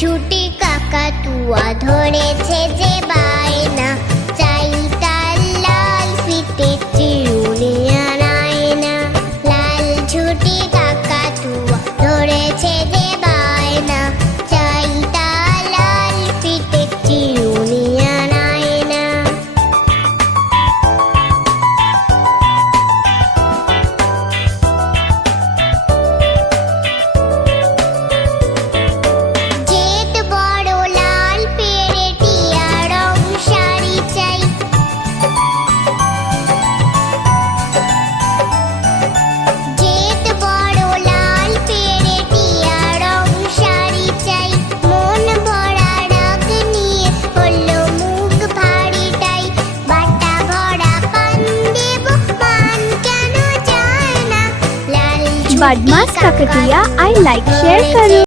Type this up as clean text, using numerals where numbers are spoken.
ঝুটি কাকাতুয়া ধরেছে যে বায়না, চাই তার লাল ফিতে চিরুনি আর আয়না। লাল ঝুটি কাকাতুয়া ধরেছে যে বায়না, চাই তার লাল ফিতে চিরুনি আর আয়না। জেদ বড় লাল পেড়ে টিয়া রং শাড়ি চাই, জেদ বড় লাল পেড়ে টিয়া রং শাড়ি চাই। মন ভরা রাগ নিয়ে হলো মুখ ভারীটাই, বাটা ভরা পান দেব পান কেন যায় না। লাল ঝুটি बदमाश काकटिया आई लाइक शेयर करो।